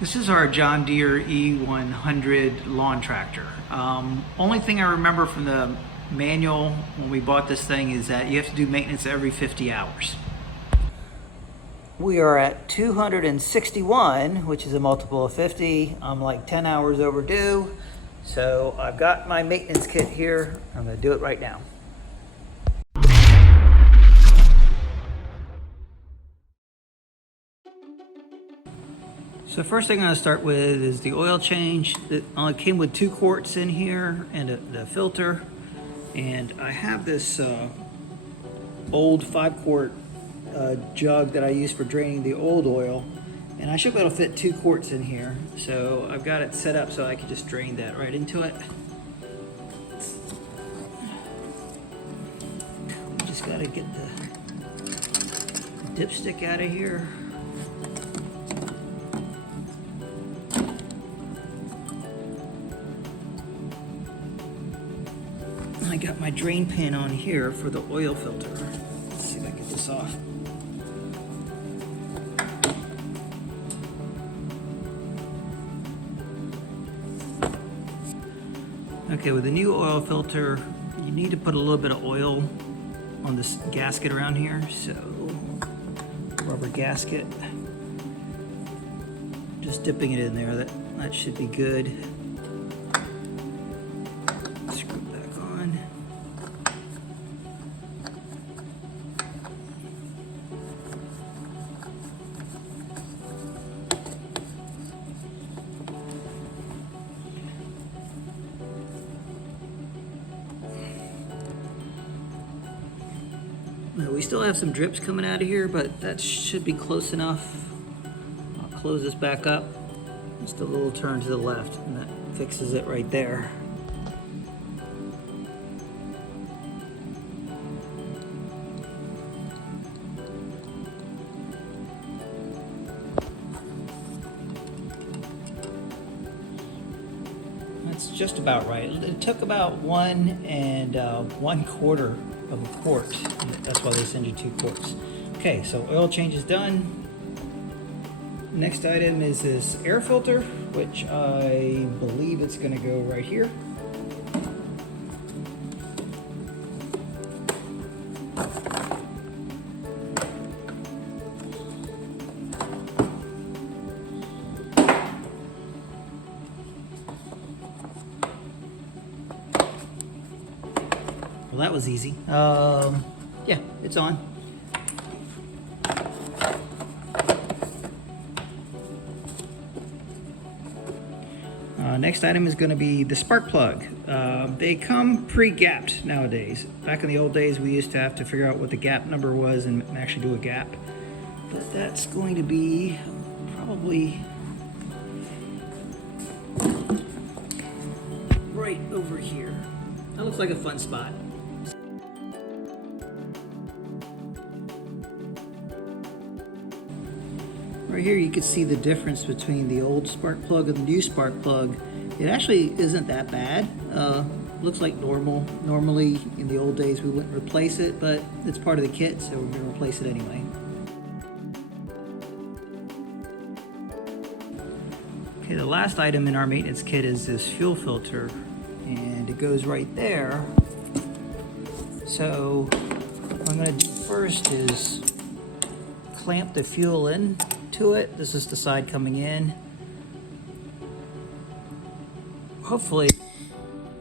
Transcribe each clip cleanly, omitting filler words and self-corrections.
This is our John Deere E100 lawn tractor. Only thing I remember from the manual when we bought this thing is that you have to do maintenance every 50 hours. We are at 261, which is a multiple of 50. I'm like 10 hours overdue. So I've got my maintenance kit here. I'm gonna do it right now. So first thing I'm going to start with is the oil change. It came with 2 quarts in here and the filter. And I have this old 5-quart jug that I use for draining the old oil. And I should be able to fit 2 quarts in here. So I've got it set up so I can just drain that right into it. Just got to get the dipstick out of here. I got my drain pan on here for the oil filter. Let's see if I can get this off. Okay, with the new oil filter, you need to put a little bit of oil on this gasket around here. So, rubber gasket. Just dipping it in there, that should be good. We still have some drips coming out of here, but that should be close enough. I'll close this back up. Just a little turn to the left, and that fixes it right there. That's just about right. It took about 1 1/4 of a quart. That's why they send you 2 quarts. Okay, so oil change is done. Next item is this air filter, which I believe it's going to go right here. Well, that was easy. Yeah, it's on. Next item is going to be the spark plug. They come pre-gapped nowadays. Back in the old days, we used to have to figure out what the gap number was and actually do a gap. But that's going to be probably right over here. That looks like a fun spot. Right here you can see the difference between the old spark plug and the new spark plug. It actually isn't that bad. Looks like normal. Normally in the old days we wouldn't replace it, but it's part of the kit, so we're going to replace it anyway. Okay, the last item in our maintenance kit is this fuel filter, and it goes right there. So what I'm going to do first is clamp the fuel in to it. This is the side coming in. Hopefully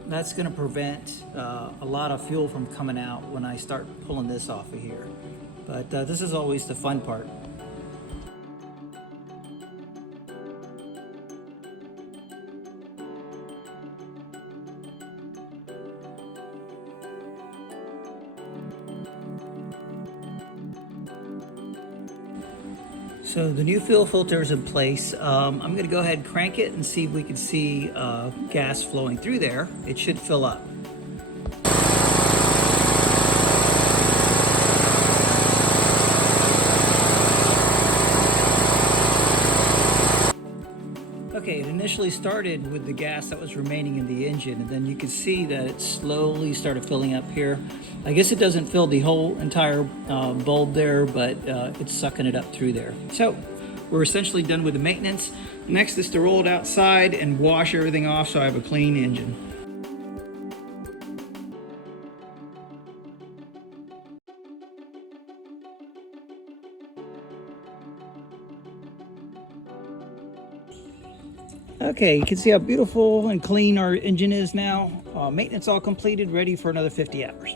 that's going to prevent a lot of fuel from coming out when I start pulling this off of here. But this is always the fun part. So the new fuel filter is in place. I'm going to go ahead and crank it and see if we can see gas flowing through there. It should fill up. Okay, it initially started with the gas that was remaining in the engine, and then you can see that it slowly started filling up here. I guess it doesn't fill the whole entire bulb there, but it's sucking it up through there. So we're essentially done with the maintenance. Next is to roll it outside and wash everything off so I have a clean engine. Okay, you can see how beautiful and clean our engine is now. Maintenance all completed, ready for another 50 hours.